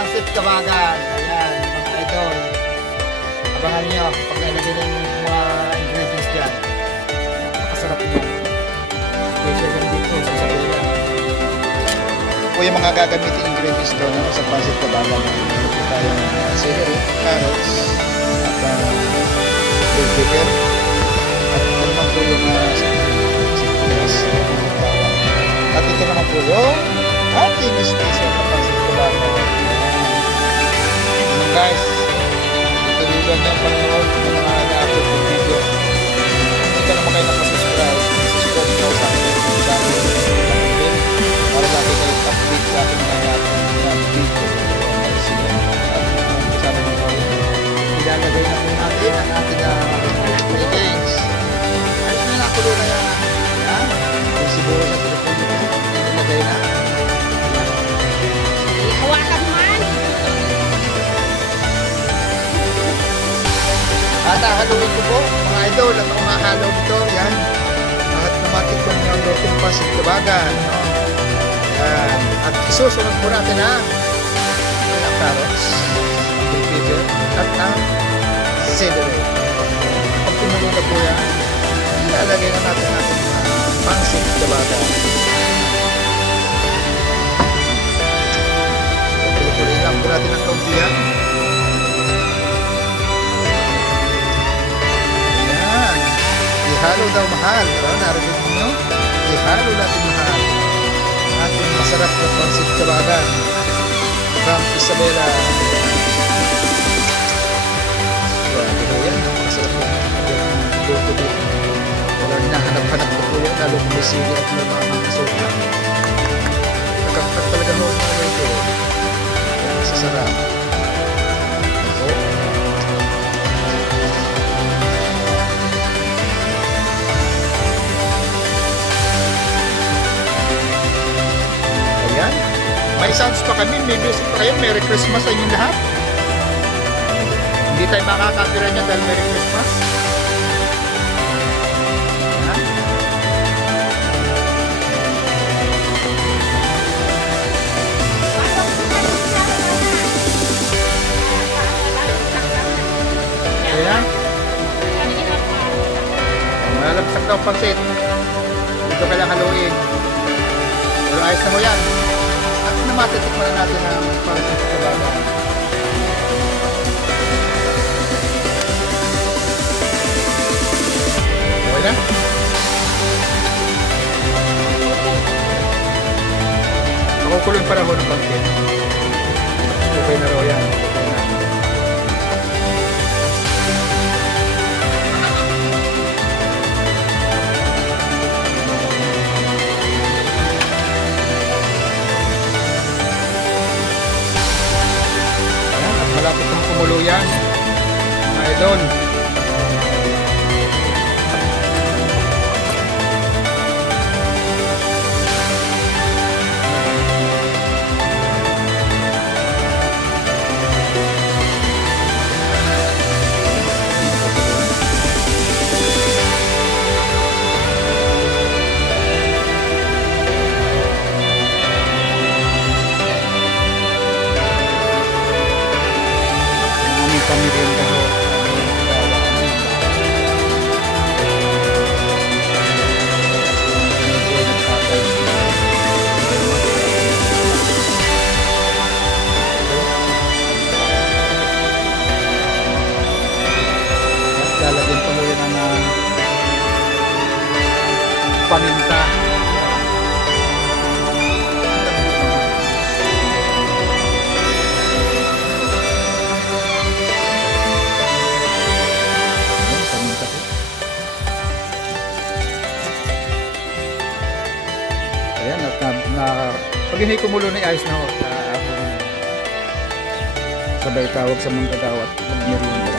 Pancit Kabagan. Ayan, mga idol. Abangan nyo pag nalagay ng mga ingredients dyan. Napakasarap nyo. Special yan dito sa Isabela. Po yung mga gagamitin ingredients doon sa Pancit Kabagan. Meron po tayong celery, carrots, at bell pepper. At ito naman po yung sibuyas. At ito naman po yung ating special na Pancit Kabagan. Guys, ituloy lang yung panonood ng mga na-upload ng video. Hindi ka naman kayo nakasubscribe. Subscribe nyo sa akin yung channel para lagi kayo update sa akin mga video. Sabi mo kayo, Ilalagay na po natin ang ating ingredients. Ayos na nakulo na yan. Ayan. Yung siguro sa telepono. Ilalagay na. Hawakan man! At haluin ko po mga idol at mga halo nito. Yan. At namatik ko ng lutong Pancit Kabagan. Yan. At isusunod po natin ang carrots, bell pepper, at ang celery. Pag tumulo na po yan, ilalagay na natin ating Pancit Kabagan. Pulupuloy lang po natin ang kaunti yan. Ihalo daw mahal. Narinig niyo? Ihalo natin mahal. Ating masarap na Pancit Kabagan from Isabela. Grabe po yan. Masarap na luto dito. Walang hinahanap-hanap ko po yan. Lalo kung may sili at may mga masuka. Nagkakak talaga ho mga ito. Yan, sasarap. Ito. May sounds pa kami, may music pa kayo. Merry Christmas sa inyong lahat. Hindi tayo makakapira niya dahil Merry Christmas. Ha? Ayan. Malabsak daw pansit. Dito ka lang haluin. Pero ayos na mo yan. Matitikman na natin ang Pancit Kabagan. Okay na? Nakukulong pa rin ako ng pancit. Okay na raw yan. Okay na. Malapit ng kumulo yan mga idol. Pamirienda ho. Lalagyan pa mo yan ng paminta. Ayan, at pag hindi kumulo na ayos na ho, sabay tawag sa mga gagawat, magmerienda.